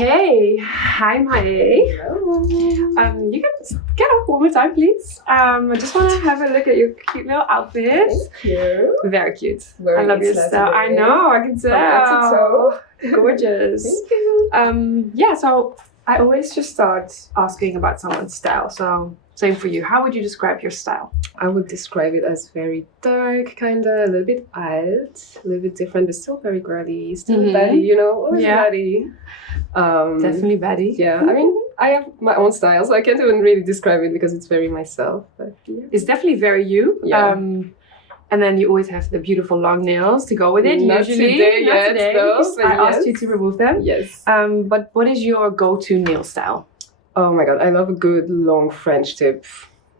Okay, hi Mae. Hello. You can get up one more time, please. I just want to have a look at your cute little outfit. Thank you. Very cute. Very I love your classy style. I today. know, I can From head to tell. toe. Gorgeous. Thank you. Yeah, so I always just start asking about someone's style. So same for you. How would you describe your style? I would describe it as very dark, kinda, a little bit alt, a little bit different, but still very girly, still baddie, you know, always Yeah. baddie. Definitely baddie. Yeah, I mean, I have my own style, so I can't even really describe it because it's very myself. But yeah. It's definitely very you. Yeah. And then you always have the beautiful long nails to go with it. Not usually, today not yet, today, though, because but I asked yes. you to remove them. Yes. But what is your go-to nail style? Oh my god, I love a good long French tip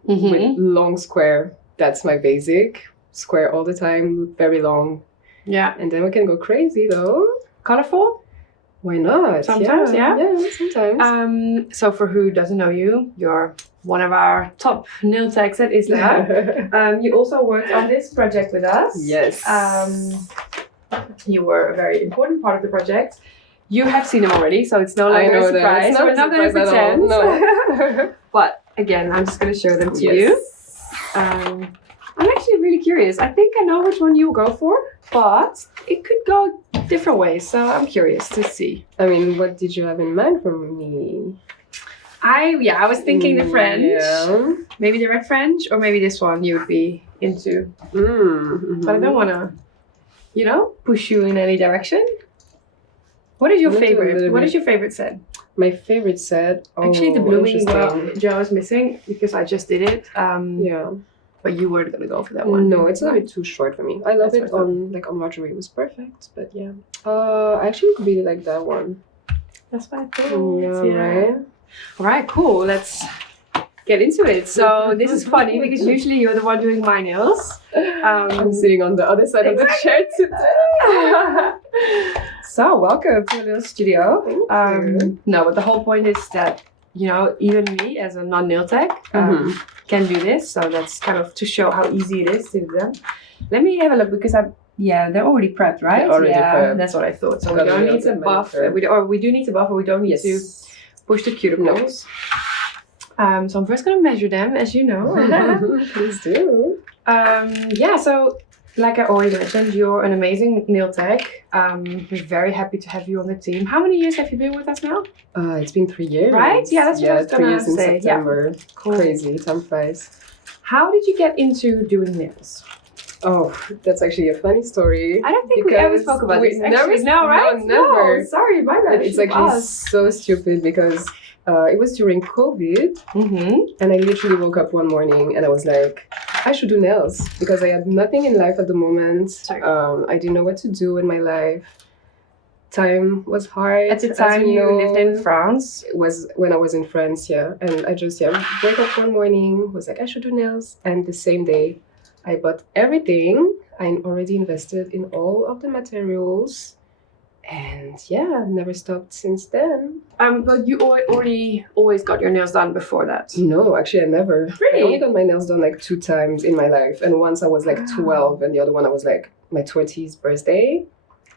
with long square. That's my basic. Square all the time, very long. Yeah. And then we can go crazy though. Colorful? Why not? Sometimes, yeah. Yeah, sometimes. So for who doesn't know you, you're one of our top nail techs at Isla. You also worked on this project with us. Yes. You were a very important part of the project. You have seen them already, so it's no I longer a know surprise. that. It's We're not going to surprise at all. pretend. No. But again, I'm just going to show them to Yes. you. I'm actually really curious. I think I know which one you'll go for, but it could go different ways. So I'm curious to see. I mean, what did you have in mind for me? I was thinking the French. Yeah. Maybe the red French, or maybe this one you would be into. Mm-hmm. But I don't want to, push you in any direction. What is your Not a favorite? little What bit. is your favorite set? My favorite set. Actually, the blooming interesting. gel is missing because I just did it. Yeah. But you weren't gonna go for that one. No, it's a bit too short for me. I love That's it what I on lingerie. It was perfect, but yeah. I actually really like that one. That's what I thought. Yeah, right. All right, cool. Let's get into it. So this is funny because usually you're the one doing my nails. I'm sitting on the other side of the chair today. So welcome to a little studio. Thank you. No, but the whole point is that even me as a non-nail tech can do this. So that's kind of to show how easy it is to do them. Let me have a look because they're already prepped, right? They're already prepped. That's what I thought. So we Gotta don't be need to on the buff. manicure. We do need to buff, or we don't need to push the cuticles. So I'm first gonna measure them, as you know. Please do. So like I already mentioned, you're an amazing nail tech. We're very happy to have you on the team. How many years have you been with us now? It's been 3 years. Right? Yeah, that's what I was 3 gonna years in say. Yeah. September. Cool. Crazy, time flies. How did you get into doing nails? Oh, that's actually a funny story. I don't think we ever spoke about this. Actually, no, right? Never. No, sorry, my bad. It's actually so stupid because it was during COVID, and I literally woke up one morning and I was like, I should do nails because I had nothing in life at the moment. Sorry. I didn't know what to do in my life. Time was hard. At the time as you lived in France. It was when I was in France, yeah. And I just, wake up one morning, was like, I should do nails. And the same day, I bought everything. I already invested in all of the materials. And never stopped since then. But you already always got your nails done before that. No, actually, I never. Really? I only got my nails done like 2 times in my life. And once I was like 12, and the other one I was like my 20th birthday.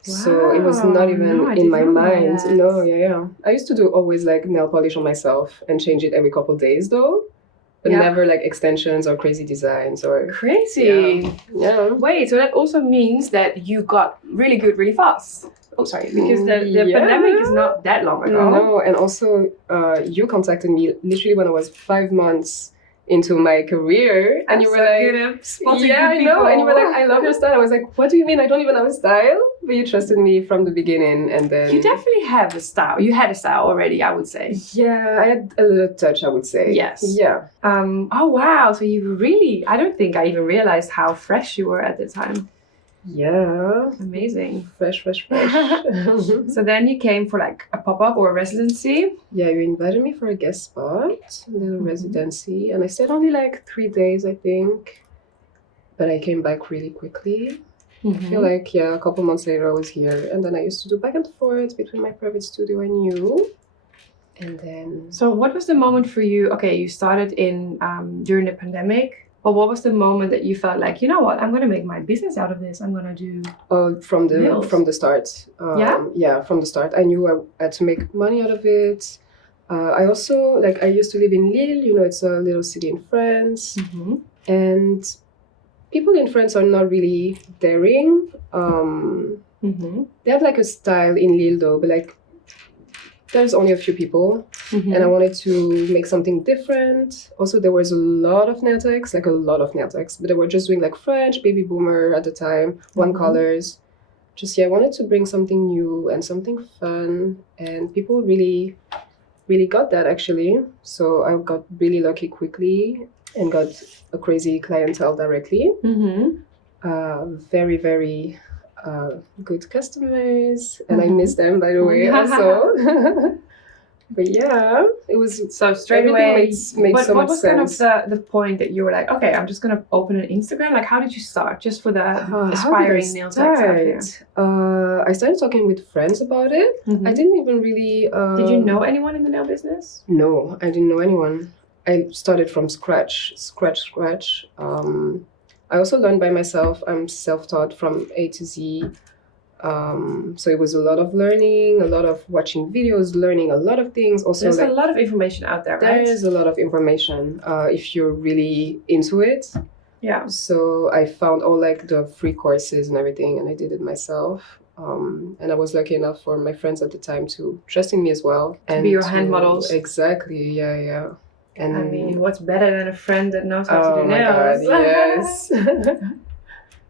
So it was not even No, I in my didn't know mind. that. No, I used to do always like nail polish on myself and change it every couple days though. But Yeah. never like extensions or crazy designs or... Crazy. Yeah. Wait, so that also means that you got really good really fast. Oh, sorry, because the Yeah. pandemic is not that long ago. No, and also you contacted me literally when I was 5 months into my career, and you were like, spotting I good know, and you were people. like, I love your style. I was like, what do you mean? I don't even have a style. But you trusted me from the beginning, and then You definitely have a style. You had a style already, I would say. yeah, I had a little touch, I would say. Yes. Yeah. Oh wow, so you really, I don't think I even realized how fresh you were at the time. Yeah. Amazing. Fresh. So then you came for like a pop-up or a residency. Yeah, you invited me for a guest spot, a little residency, and I stayed only like 3 days, I think. But I came back really quickly. I feel like, a couple months later I was here, and then I used to do back and forth between my private studio and you. And then... So what was the moment for you? Okay, you started in during the pandemic. Or what was the moment that you felt like, you know what, I'm going to make my business out of this. I'm going to do From nails. the start. Yeah, from the start. I knew I had to make money out of it. I also I used to live in Lille. You know, it's a little city in France, and people in France are not really daring. They have like a style in Lille though, but like there's only a few people, and I wanted to make something different. Also, there was a lot of nail techs, like a lot of nail techs, but they were just doing like French, baby boomer at the time, one colors. Just I wanted to bring something new and something fun, and people really, really got that actually. So I got really lucky quickly and got a crazy clientele directly. Very, very good customers, and I miss them, by the way, also. But yeah, it was so straight away. Made so much was sense. kind of the point that you were like, okay, I'm just gonna open an Instagram? Like, how did you start? Just for the aspiring nail techs out there. I started talking with friends about it. I didn't even really. Did you know anyone in the nail business? No, I didn't know anyone. I started from scratch. I also learned by myself. I'm self-taught from A to Z. So it was a lot of learning, a lot of watching videos, learning a lot of things. Also, there's a lot of information out there, right? There's a lot of information if you're really into it. Yeah. So I found all like the free courses and everything, and I did it myself. And I was lucky enough for my friends at the time to trust in me as well. To be your hand models. Exactly, yeah. And I mean, what's better than a friend that knows how to do nails? God, yes.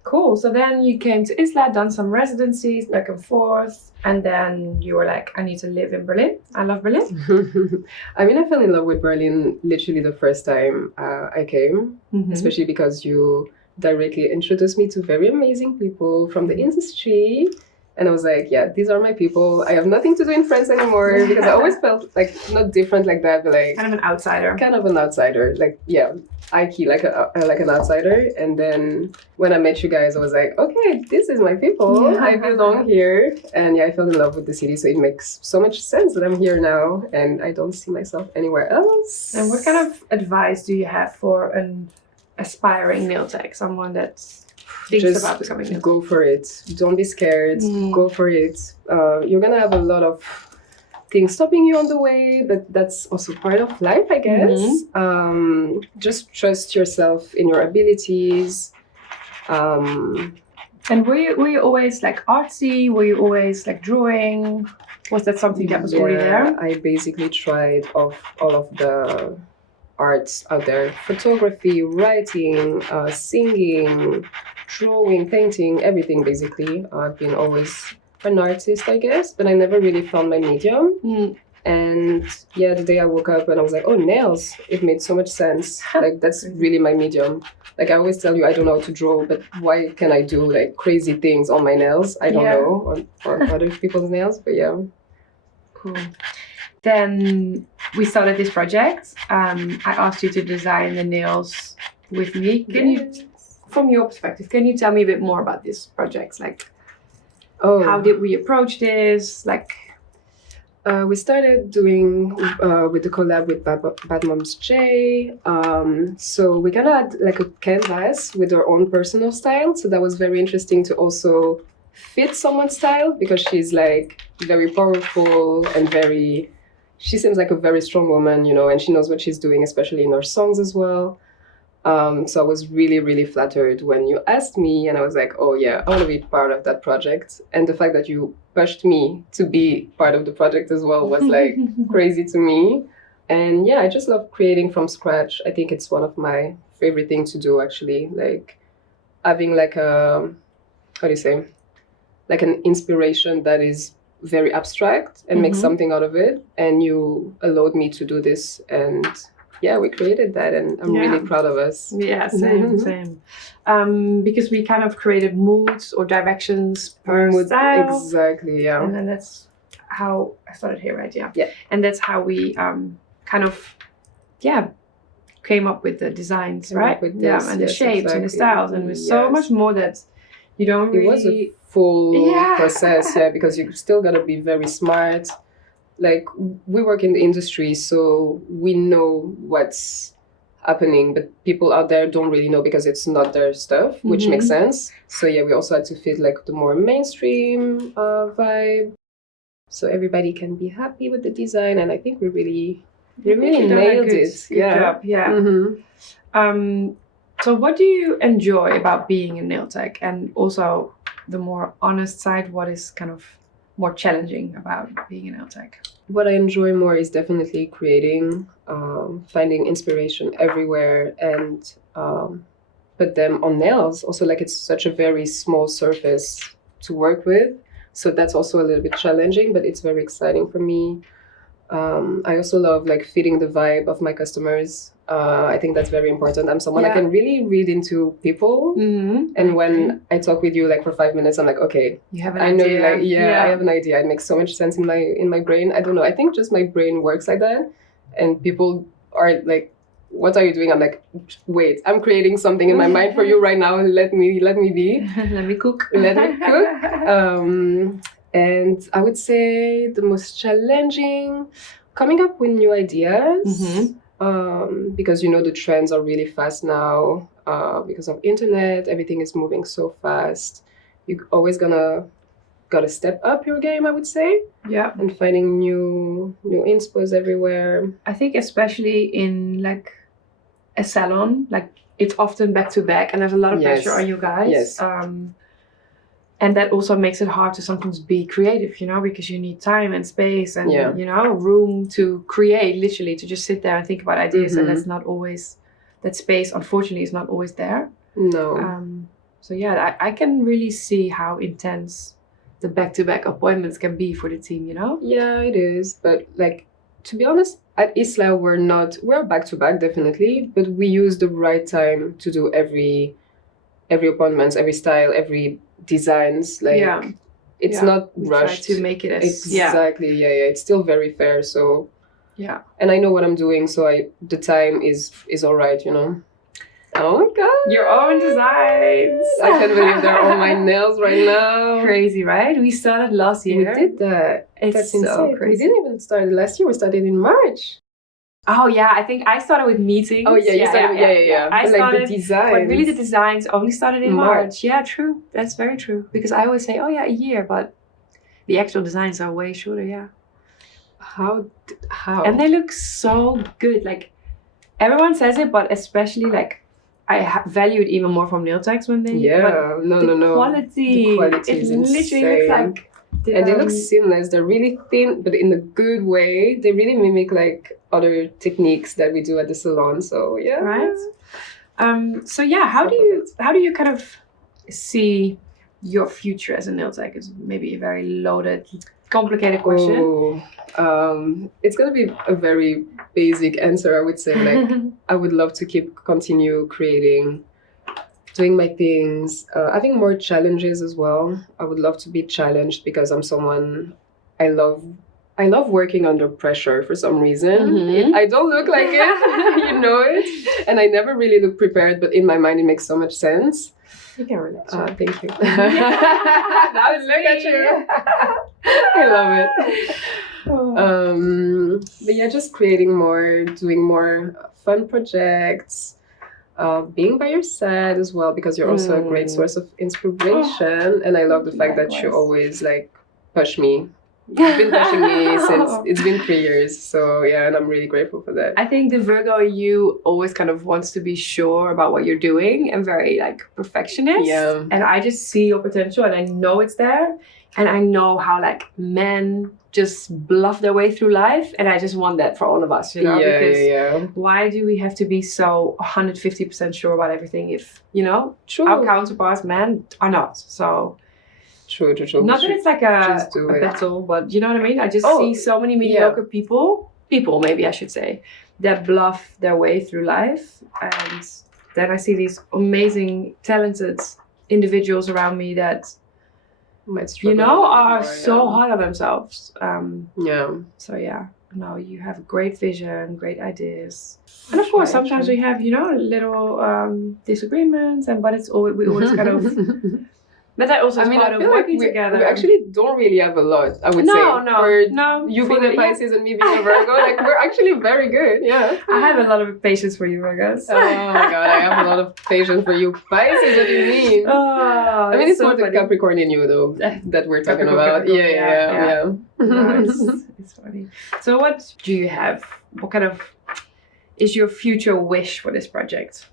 Cool. So then you came to Isla, done some residencies back and forth, and then you were like, I need to live in Berlin. I love Berlin. I mean, I fell in love with Berlin literally the first time I came, especially because you directly introduced me to very amazing people from the industry. And I was like, yeah, these are my people. I have nothing to do in France anymore because I always felt like not different like that, but like kind of an outsider. Like, yeah, Ike, like an outsider. And then when I met you guys, I was like, okay, this is my people. I belong here. And yeah, I fell in love with the city. So it makes so much sense that I'm here now and I don't see myself anywhere else. And what kind of advice do you have for an aspiring nail tech? Someone that's just go for it. Don't be scared. Go for it. You're gonna have a lot of things stopping you on the way, but that's also part of life, I guess. Just trust yourself in your abilities. And were you always like artsy? Were you always like drawing? Was that something that was already there? I basically tried all of the arts out there: photography, writing, singing, drawing, painting, everything basically. I've been always an artist, I guess, but I never really found my medium. And yeah, the day I woke up and I was like, oh, nails. It made so much sense. Like, that's really my medium. Like, I always tell you I don't know how to draw, but why can I do like crazy things on my nails? I don't know, on other people's nails, but yeah. Cool. Then we started this project. I asked you to design the nails with me. Can you, from your perspective, can you tell me a bit more about this project? Like, how did we approach this? Like, we started doing with the collab with Bad Moms J. So we kind of had like a canvas with our own personal style. So that was very interesting to also fit someone's style because she's like very powerful and she seems like a very strong woman, you know, and she knows what she's doing, especially in her songs as well. So I was really, really flattered when you asked me, and I was like, oh yeah, I want to be part of that project. And the fact that you pushed me to be part of the project as well was like crazy to me. And yeah, I just love creating from scratch. I think it's one of my favorite things to do, actually. Like having like how do you say? Like an inspiration that is very abstract and make something out of it. And you allowed me to do this, and yeah, we created that, and I'm really proud of us. Yeah, same. Because we kind of created moods or directions per style. Exactly, yeah. And then that's how I started here, right? Yeah. Yeah. And that's how we kind of, came up with the designs, right? With this, and the shapes and the styles, and with so much more that you don't really. It was a full process, because you still gotta be very smart. Like, we work in the industry, so we know what's happening, but people out there don't really know because it's not their stuff, which makes sense. So yeah, we also had to fit like the more mainstream vibe, so everybody can be happy with the design. And I think we really nailed it. Good job. Yeah. So what do you enjoy about being in nail tech, and also the more honest side, what is kind of more challenging about being in nail tech? What I enjoy more is definitely creating, finding inspiration everywhere, and put them on nails. Also, like, it's such a very small surface to work with, so that's also a little bit challenging, but it's very exciting for me. I also love like feeding the vibe of my customers. I think that's very important. I'm someone that can really read into people, and when I talk with you like for 5 minutes, I'm like, okay, you have an I know idea. you like, I have an idea. It makes so much sense in my brain. I don't know. I think just my brain works like that, and people are like, what are you doing? I'm like, wait, I'm creating something in my mind for you right now. Let me be. Let me cook. Let me cook. And I would say the most challenging, coming up with new ideas, because you know the trends are really fast now. Because of internet, everything is moving so fast. You always gotta step up your game, I would say. Yeah. And finding new inspos everywhere. I think especially in like a salon, like it's often back to back, and there's a lot of pressure on you guys. Yes. And that also makes it hard to sometimes be creative, you know, because you need time and space and, you know, room to create, literally, to just sit there and think about ideas. And that's not always, that space, unfortunately, is not always there. No. So, yeah, I can really see how intense the back-to-back appointments can be for the team, you know? Yeah, it is. But, like, to be honest, at Isla, we're back-to-back, definitely. But we use the right time to do every appointments, every style, every designs, like it's not rushed. Try to make it as exactly it's still very fair. So and I know what I'm doing, so the time is all right, you know. Oh my god, your own designs. I can't believe they're on my nails right now. Crazy, right? We started last year. We did that. That's so insane. Crazy. We didn't even start last year. We started in March. Oh yeah, I think I started with meetings. Oh yeah, you started. Yeah. I started, like the designs. But really, the designs only started in March. Yeah, true. That's very true. Because I always say, oh yeah, a year, but the actual designs are way shorter. Yeah. How? And they look so good. Like everyone says it, but especially like I value it even more from nail techs when they. No. Quality. The quality is insane. Literally looks like. And they look seamless. They're really thin, but in a good way. They really mimic like other techniques that we do at the salon. So yeah. Right. So yeah, how do you kind of see your future as a nail tech? Is maybe a very loaded, complicated question. It's gonna be a very basic answer, I would say. Like I would love to continue creating, doing my things, having more challenges as well. I would love to be challenged because I'm someone, I love working under pressure for some reason. I don't look like it, you know it. And I never really look prepared, but in my mind it makes so much sense. You can relate. Thank you. Now look at you. I love it. But yeah, just creating more, doing more fun projects. Being by your side as well, because you're also a great source of inspiration, and I love the fact that you always like push me. You've been pushing me since it's been 3 years, so yeah, and I'm really grateful for that. I think the Virgo in you always kind of wants to be sure about what you're doing and very like perfectionist. Yeah. And I just see your potential and I know it's there, and I know how like men just bluff their way through life, and I just want that for all of us, you know. Because why do we have to be so 150% sure about everything if, you know, our counterparts men are not? So true. Not that it's like a battle, but you know what I mean. I just see so many mediocre people maybe I should say, that bluff their way through life, and then I see these amazing talented individuals around me that, you know, are so hard on themselves. So yeah, no, you have a great vision, great ideas, and of course sometimes we have, you know, little disagreements, but it's always, we always kind of But that also is I part feel of like working we together. actually don't really have a lot, I would say. No. You For being a the- yeah. Pisces and me being a Virgo, like we're actually very good. Yeah. I have a lot of patience for you, Virgos. Oh my god, I have a lot of patience for you, Pisces. What do you mean? Oh, I mean, it's so more the funny. Capricorn in you, though, that we're talking about. Capricorn, Yeah. No, it's funny. So, what do you have? What kind of is your future wish for this project?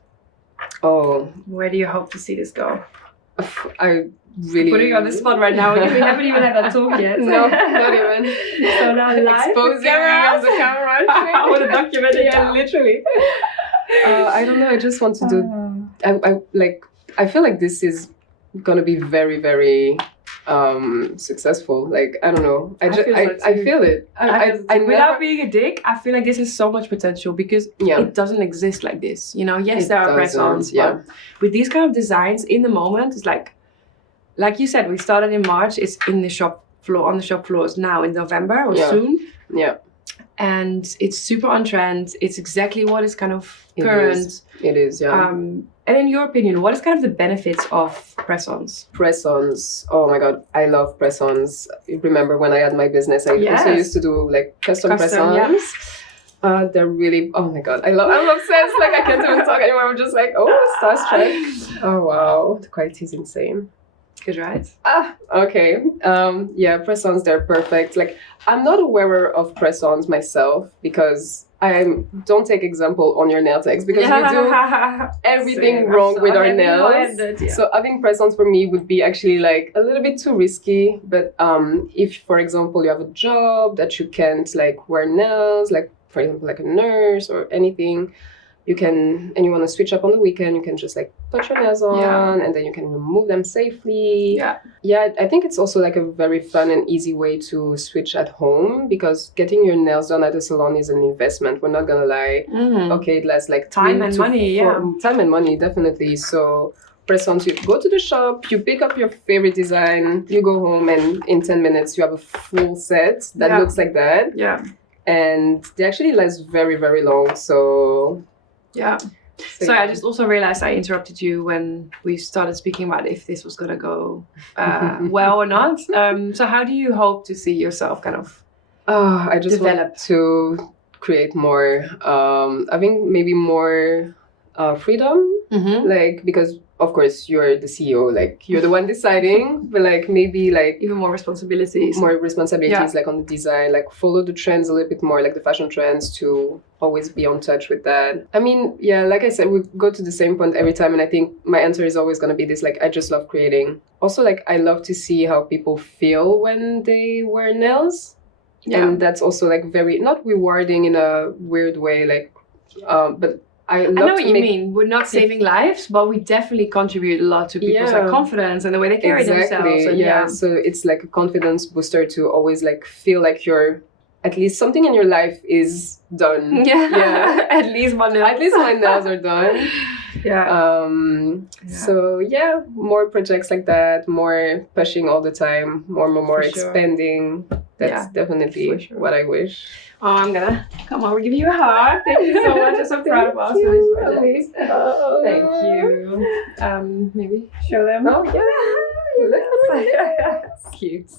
Oh, Where do you hope to see this go? I really Putting you on the spot right now. We haven't even had that talk yet. No, not even. So now live Exposing me on the camera. I want to document it. Yeah, literally. I don't know. I just want to do. I feel like this is gonna be very, very successful. Like I don't know. I feel it. Without being a dick, I feel like this has so much potential because it doesn't exist like this. You know, yes, there are press-ons, but with these kind of designs in the moment, it's like you said, we started in March. It's in the shop floor, on the shop floors now in November or soon. Yeah. And it's super on trend. It's exactly what is kind of current. It is, yeah. And in your opinion, what is kind of the benefits of press-ons? Press-ons. Oh my god, I love press-ons. Remember when I had my business, I also used to do like custom press-ons. Yeah. They're really, oh my god, I'm obsessed. Like I can't even talk anymore. I'm just like, starstruck. Oh wow, the quality is insane. Good, right? Okay. Yeah, press-ons, they're perfect. Like I'm not a wearer of press-ons myself because don't take example on your nail techs because we do everything wrong with our nails. So having press-ons for me would be actually like a little bit too risky. But if, for example, you have a job that you can't like wear nails, like for example, like a nurse or anything, you want to switch up on the weekend, you can just like put your nails on and then you can remove them safely. Yeah, I think it's also like a very fun and easy way to switch at home because getting your nails done at a salon is an investment. We're not gonna lie. Okay, it lasts like time and money. Time and money, definitely. So press-ons, you go to the shop, you pick up your favorite design, you go home, and in 10 minutes you have a full set that looks like that. Yeah. And they actually last very, very long. So I just also realized I interrupted you when we started speaking about if this was going to go well or not. So how do you hope to see yourself kind of I just develop? Want to create more, I think maybe more freedom. Like, because of course you're the CEO, like you're the one deciding, but like maybe like even more responsibilities. Like on the design, like follow the trends a little bit more, like the fashion trends, to always be on touch with that. I mean, yeah, like I said, we go to the same point every time, and I think my answer is always going to be this, like I just love creating. Also, like I love to see how people feel when they wear nails. And that's also like very not rewarding in a weird way, like but I know what you mean. We're not saving lives, but we definitely contribute a lot to people's like, confidence and the way they carry themselves. And so it's like a confidence booster to always like feel like you're at least something in your life is done. At least my nails are done. So yeah, more projects like that, more pushing all the time, more expanding. That's definitely what I wish. Oh, I'm gonna come over, give you a hug. Thank you so much. I'm so proud of us for this project. Thank you. Maybe show them. Oh yeah. Cute.